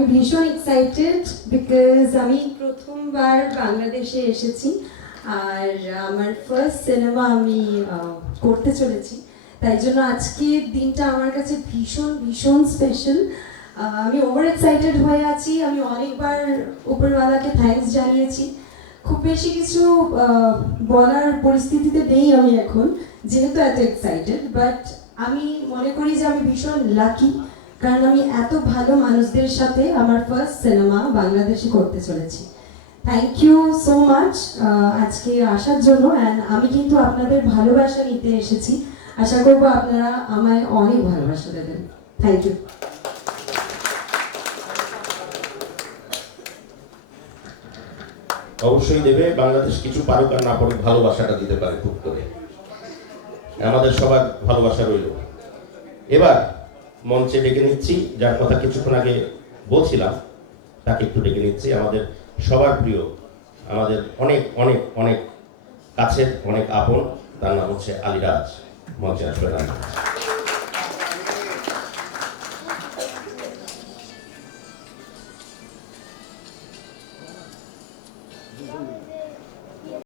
আমি ভীষণ excited because আমি প্রথমবার বাংলাদেশে এসেছি আর আমার ফার্স্ট সিনেমা আমি করতে চলেছি, তাই জন্য আজকের দিনটা আমার কাছে ভীষণ ভীষণ স্পেশাল। আমি ওভার এক্সাইটেড হয়ে আছি। আমি অনেকবার উপরওয়ালাকে থ্যাঙ্কস জানিয়েছি। খুব বেশি কিছু বলার পরিস্থিতিতে নেই আমি এখন, যেহেতু এত এক্সাইটেড, বাট আমি মনে করি যে আমি ভীষণ লাকি, কারণ আমি এত ভালো মানুষদের সাথে আমার ফার্স্ট সিনেমা বাংলাদেশে করতে চলেছি। থ্যাংক ইউ সো মাচ আজকে আসার জন্য। অ্যান্ড আমি কিন্তু আপনাদের ভালোবাসা নিতে এসেছি। আশা করবো আপনারা আমায় অনেক ভালোবাসা দেবেন। Thank you. অবশ্যই দেবে। বাংলাদেশ কিছু পারুক আর না পারুক, ভালোবাসাটা দিতে পারে খুব করে। আমাদের সবার ভালোবাসা রইল। এবার মঞ্চে ডেকে নিচ্ছি, যার কথা কিছুক্ষণ আগে বলছিলাম তাকে একটু ডেকে নিচ্ছি। আমাদের সবার প্রিয়, আমাদের অনেক অনেক অনেক কাছের, অনেক আপন, তার নাম হচ্ছে আলী রাজ। মঞ্চে আসবেন।